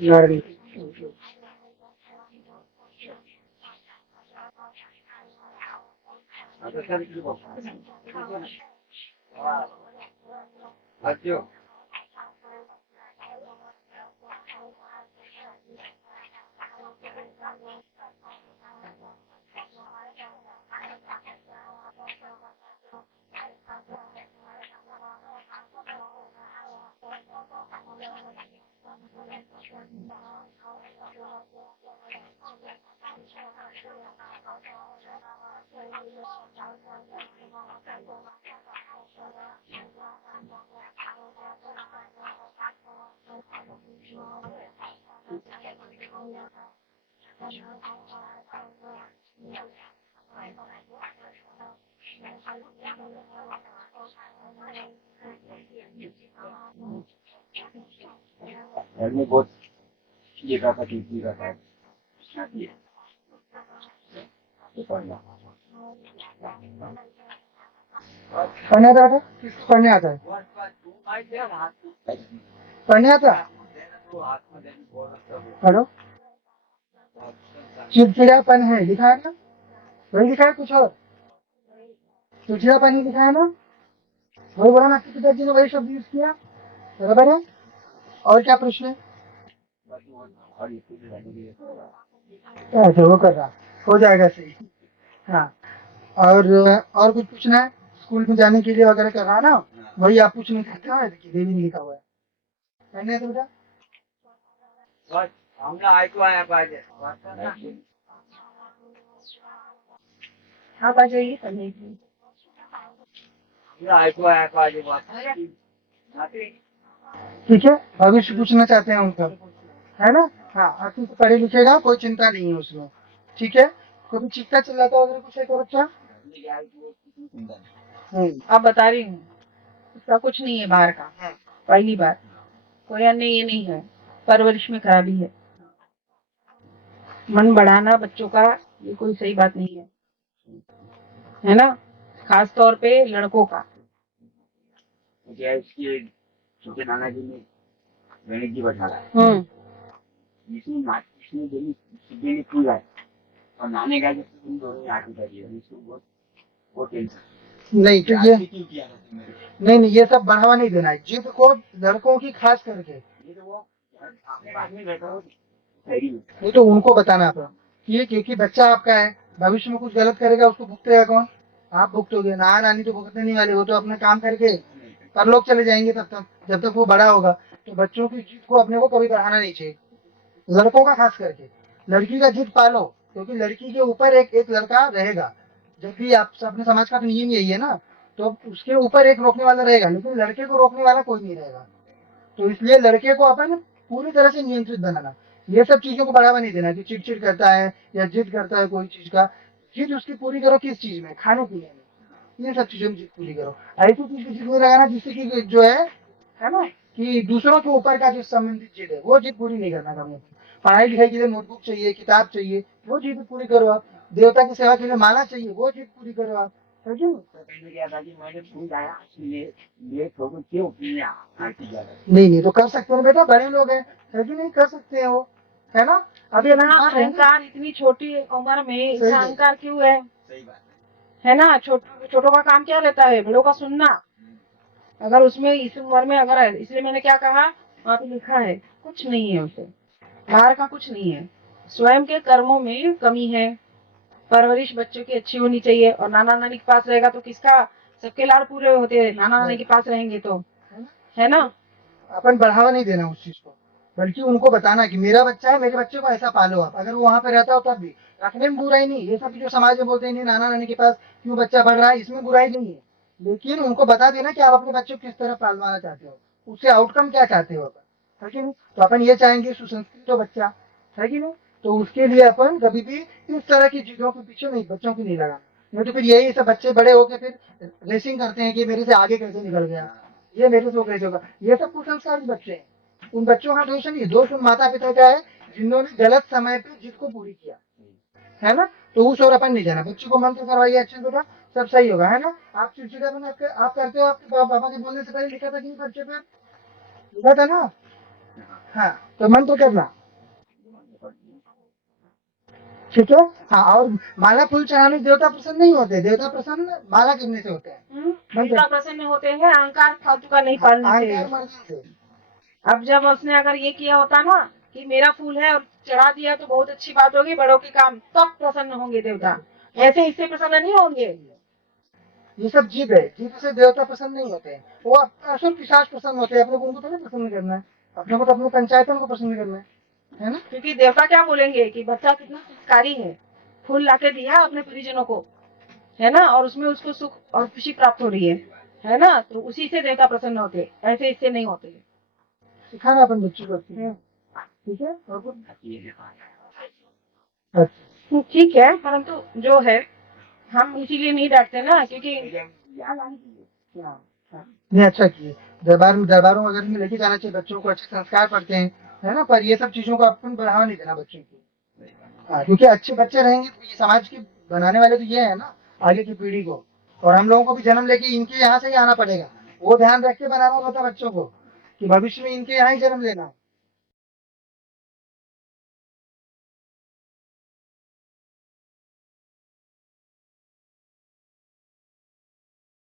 नारंगी। घर में बहुत ये का था टीवी का था पढ़ने आता है? किसको पढ़ने आता है? पढ़ने आता है? पढ़ो। चिड़चिड़ापन है, लिखा है ना? वही लिखा है, कुछ और चिड़चिड़ापन ही लिखा है ना? वही बोला ना, आपके पिताजी ने वही शब्द यूज किया, बराबर है। और क्या प्रश्न है? ऐसे वो कर रहा, हो जाएगा सही। हाँ, और कुछ पूछना है? स्कूल में जाने के लिए वगैरह कर रहा है ना, वही आप पूछने सकते हो। देखिए देवी ने लिखा हुआ है, पढ़ने तो बेटा। आप आ जाइए पढ़ने के लिए। ठीक है, भविष्य पूछना चाहते हैं उनका, है ना? हाँ, अच्छे से पढ़े लिखेगा, कोई चिंता नहीं है उसमें। ठीक है, कभी चिंता चिल्लाता वगैरह कुछ है क्या बच्चा? आप बता रही हूँ, उसका कुछ नहीं है बाहर का। पहली बार कोई अन्य ये नहीं है, परवरिश में खराबी है। मन बढ़ाना बच्चों का ये कोई सही बात नहीं है ना? खास तौर पे लड़कों का। इसके छोटे नाना जी ने गणेश जी बैठा है इसमें डेली फूल है और नाने का तुम दोनों आगे करिए इसको बहुत टेंशन नहीं तो ये नहीं, ये सब बढ़ावा नहीं देना है जिद को, लड़कों की खास करके। ये तो वो अपने पास में बैठा हो ये तो उनको बताना है ये, क्योंकि बच्चा आपका है, भविष्य में कुछ गलत करेगा उसको भुगतेगा कौन? आप भुगतोगे, नाना नानी तो भुगतने नहीं वाले, वो तो अपना काम करके परलोक चले जाएंगे तब तक, जब तक वो बड़ा होगा। तो बच्चों की जिद को अपने को कभी बढ़ाना नहीं चाहिए, लड़कों का खास करके। लड़की का जिद पालो, क्योंकि लड़की के ऊपर एक एक लड़का रहेगा। जब भी आप अपने समाज का तो नियम यही है ना, तो उसके ऊपर एक रोकने वाला रहेगा, लेकिन लड़के को रोकने वाला कोई नहीं रहेगा। तो इसलिए लड़के को अपन पूरी तरह से नियंत्रित बनाना, ये सब चीजों को बढ़ावा नहीं देना कि चिड़चिड़ करता है या जिद करता है कोई चीज का। जिद उसकी पूरी करो, किस चीज में? खाने पीने में, ये सब चीजों में जिद पूरी करो। ऐसी चीज की जिद नहीं लगाना जिससे कि जो है ना, कि दूसरों के ऊपर का जो संबंधित जिद है वो जिद पूरी नहीं करना कभी। पढ़ाई लिखाई के लिए नोटबुक चाहिए, किताब चाहिए, वो जिद पूरी करो आप। देवता की सेवा के लिए माला चाहिए, वो जिद पूरी करो आप, है कि नहीं? कहने क्या था कि मैंने फूल आया ये ठोकर क्यों नहीं तो कर सकते हैं बेटा, बड़े लोग हैं, है कि नहीं? कर सकते हैं वो, है ना? अभी इतना अहंकार इतनी छोटी उम्र में इतना अहंकार क्यों है? सही बात है ना? छोटों का काम क्या रहता है? बड़ों का सुनना। अगर उसमें इस उम्र में अगर है, इसलिए मैंने क्या कहा, वहाँ पे लिखा है कुछ नहीं है उसे, बाहर का कुछ नहीं है। स्वयं के कर्मों में कमी है। परवरिश बच्चों की अच्छी होनी चाहिए, और नाना नानी के पास रहेगा तो किसका, सबके लाड़ पूरे होते हैं नाना नानी के पास रहेंगे तो, है ना? अपन बढ़ावा नहीं देना उस चीज को, बल्कि उनको बताना कि मेरा बच्चा है, मेरे बच्चे को ऐसा पालो आप। अगर वो वहां पे रहता हो तब भी रखने में बुराई नहीं। ये सब जो समाज में बोलते हैं नहीं नाना नानी के पास क्यों बच्चा बढ़ रहा है, इसमें बुराई नहीं है, लेकिन उनको बता देना कि आप अपने बच्चों को किस तरह पालवाना चाहते हो, उससे आउटकम क्या चाहते हो अपन, है कि नहीं? तो अपन ये चाहेंगे सुसंस्कृत हो बच्चा, है कि नहीं? तो उसके लिए अपन कभी भी इस तरह की चीजों के पीछे नहीं, बच्चों की नहीं लगाना। नहीं तो फिर यही सब बच्चे बड़े होके फिर रेसिंग करते हैं कि मेरे से आगे कैसे निकल गया, ये मेरे से कैसे होगा। ये सब कुसंस्कार बच्चे हैं, उन बच्चों का दोष नहीं, दोष उन माता पिता का है जिन्होंने गलत समय पे जिसको पूरी किया, है ना? तो उस ओर अपन नहीं जाना, बच्चों को मंत्र करवाइए अच्छे से बेटा, सब सही होगा, है ना? आप चिड़चिड़ापन आप करते हो, आपके पापा के बोलने से पहले लिखा था कि नहीं पर्चे पे? लिखा था ना? हाँ तो मंत्र करना, ठीक है। हाँ, और माला फूल चढ़ाने से देवता प्रसन्न नहीं होते, देवता प्रसन्न माला करने से होते हैं। देवता प्रसन्न होते हैं, अहंकार फालतू का नहीं पालना चाहिए। अहंकार मर्जी से। अब जब उसने अगर ये किया होता ना कि मेरा फूल है और चढ़ा दिया तो बहुत अच्छी बात होगी, बड़ों के काम, तब प्रसन्न होंगे देवता। ऐसे इससे प्रसन्न नहीं होंगे। ये सब जीव है, जीव से देवता प्रसन्न नहीं होते हैं, वो असुर पिशाच प्रसन्न होते हैं। अपने को उनको थोड़ी प्रसन्न करना है, अपने को तो अपने पंचायतों को प्रसन्न करना है ना। क्योंकि देवता क्या बोलेंगे कि बच्चा कितना संस्कारी है, फूल लाके दिया अपने परिजनों को, है ना, और उसमें उसको सुख और खुशी प्राप्त हो रही है ना, तो उसी से देवता प्रसन्न होते, ऐसे इससे नहीं होते। सिखाना अपन बच्चों को, ठीक है। और कुछ? अच्छा, ठीक है, परंतु जो है हम इसीलिए नहीं डांटते ना, क्योंकि नहीं अच्छा किए, दरबारों वगैरह में लेके जाना चाहिए बच्चों को, अच्छे संस्कार पढ़ते हैं, है ना। पर ये सब चीजों को अपन बढ़ावा नहीं देना बच्चों को। हाँ, क्योंकि अच्छे बच्चे रहेंगे तो ये समाज की बनाने वाले तो ये है ना, आगे की पीढ़ी को। और हम लोगों को भी जन्म लेके इनके यहाँ से ही आना पड़ेगा, वो ध्यान रख के बनाना होता बच्चों को कि भविष्य में इनके यहाँ ही जन्म लेना है।